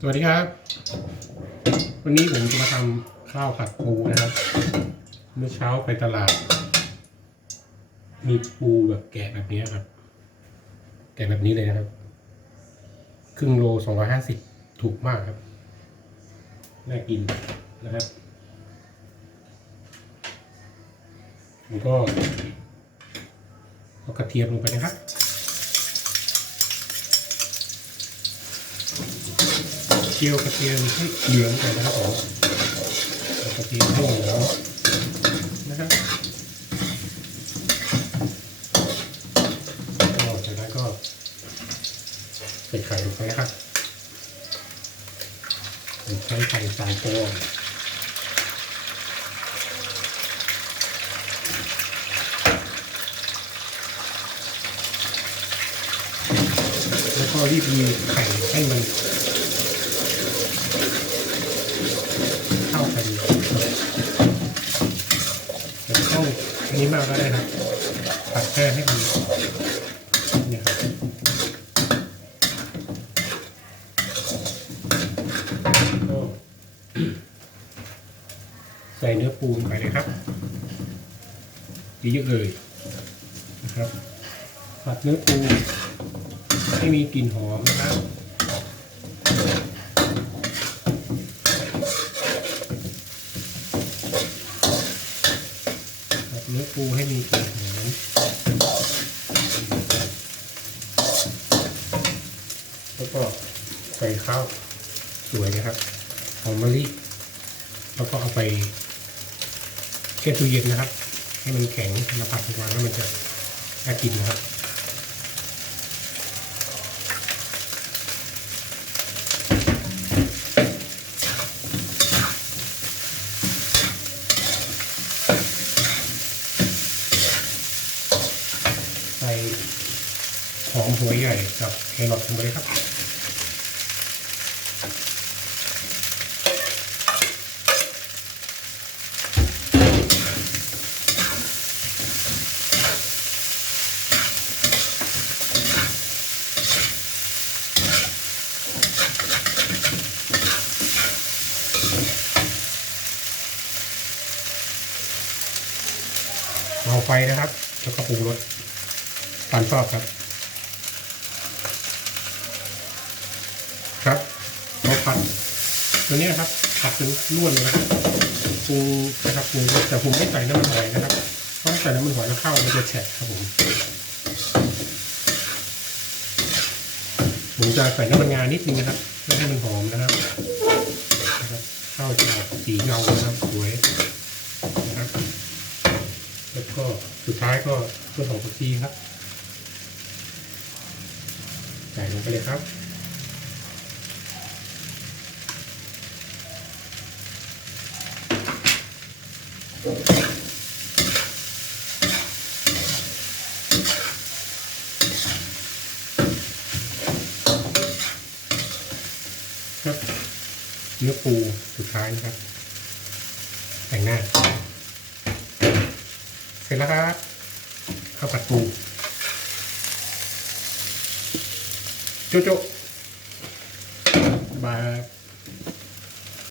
สวัสดีครับ วันนี้ผมจะมาทำข้าวผัดปูนะครับ เมื่อเช้าไปตลาด มีปูแบบแกะแบบนี้ครับ แกะแบบนี้เลยนะครับ ครึ่งโลสองร้อยห้าสิบถูกมากครับ น่ากินนะครับผมก็เอากระเทียมลงไปนะครับ เจียวกระเทียมให้เหลืองก่อนนะครับผมกระเทียมให้เหลืองนะครับก็จากนั้นก็ใส่ไข่ลงไปนะครับใช้ไข่สามฟองแล้วก็รีบมีไข่ให้มัน เข้ากันแต่ไม่ต้องอันนี้มากก็ได้ครับผัดแค่ให้มันนี่ครับใส่เนื้อปูลงไปเลยครับดีเยอะเลยนะครับผัดเนื้อปูให้มีกลิ่นหอมนะครับ ผัดเนื้อปูให้มีกลิ่นหอมแล้ว ก็ใส่ข้าวสวยนะครับหอมมะลิแล้วก็เอาไปแช่ตู้เย็นนะครับ ให้มันแข็งมาผัดทุกวันแล้วมันจะน่ากินนะครับใส่หอมหัวใหญ่กับแครอทลงไปเลยครับ เอาไฟนะครับ แล้วก็ปรุงรสตามชอบครับครับเรา ผัดตัวนี้นะครับผัดจนล้วนเลยนะครับปรุงนะครับปรุงแต่ผมไม่ใส่น้ำมันหอยนะครับเพราะถ้าใส่น้ำมันหอยแล้วข้าวมันจะแฉะครับผมผมจะใส่น้ำมันงานิดนึงนะครับเพื่อให้มันหอมนะครับนะครับข้าวจะออกสีเงานะครับสวยนะครับแล้วก็สุดท้ายก็ตัวของผักชีครับใส่ลงไปเลยครับ ครับเนื้อปูสุดท้ายนะครับแต่งหน้า เสร็จแล้วครับข้าวผัดปูโจโจบาย